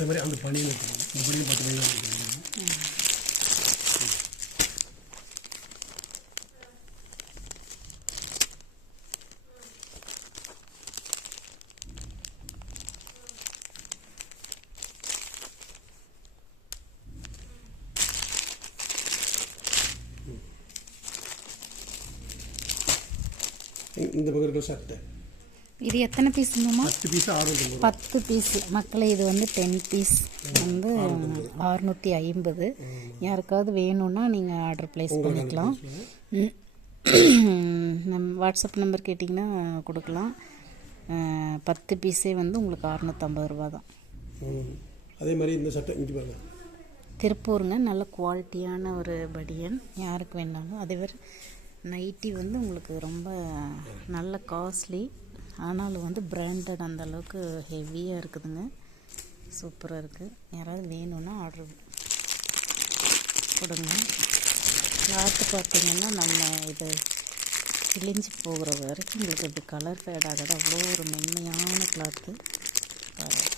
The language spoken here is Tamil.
அதே மாதிரி அந்த பனியும் எடுத்துக்கணும். இந்த பனியும் 10 பனி தான் எடுத்துக்கணும். இந்த பக்கம் இருக்கிற சட்டை இது எத்தனை பீஸுங்கம்மா? 10 பீஸ் 650. 10 பீஸ் மக்களே. இது வந்து 10 பீஸ் வந்து 650. யாருக்காவது வேணும்னா நீங்கள் ஆர்டர் ப்ளேஸ் பண்ணிக்கலாம். நம் வாட்ஸ்அப் நம்பர் கேட்டிங்கன்னா கொடுக்கலாம். 10 பீஸே வந்து உங்களுக்கு 650 ரூபா தான். அதே மாதிரி இந்த சட்டை இங்கே பாருங்க, திருப்பூருங்க. நல்ல குவாலிட்டியான ஒரு பனியன். யாருக்கு வேணாலும். அதே மாதிரி நைட்டி வந்து உங்களுக்கு ரொம்ப நல்ல காஸ்ட்லி, ஆனாலும் வந்து பிராண்டட், அந்தளவுக்கு ஹெவியாக இருக்குதுங்க. சூப்பராக இருக்குது. யாராவது வேணும்னா ஆர்டர் கொடுங்க. கிளாத்து பார்த்திங்கன்னா நம்ம இது கிழிஞ்சு போகிற வரைக்கும் உங்களுக்கு இப்படி கலர் ஃபேட் ஆகாது. அவ்வளோ ஒரு மென்மையான கிளாத்து பாருங்கள்.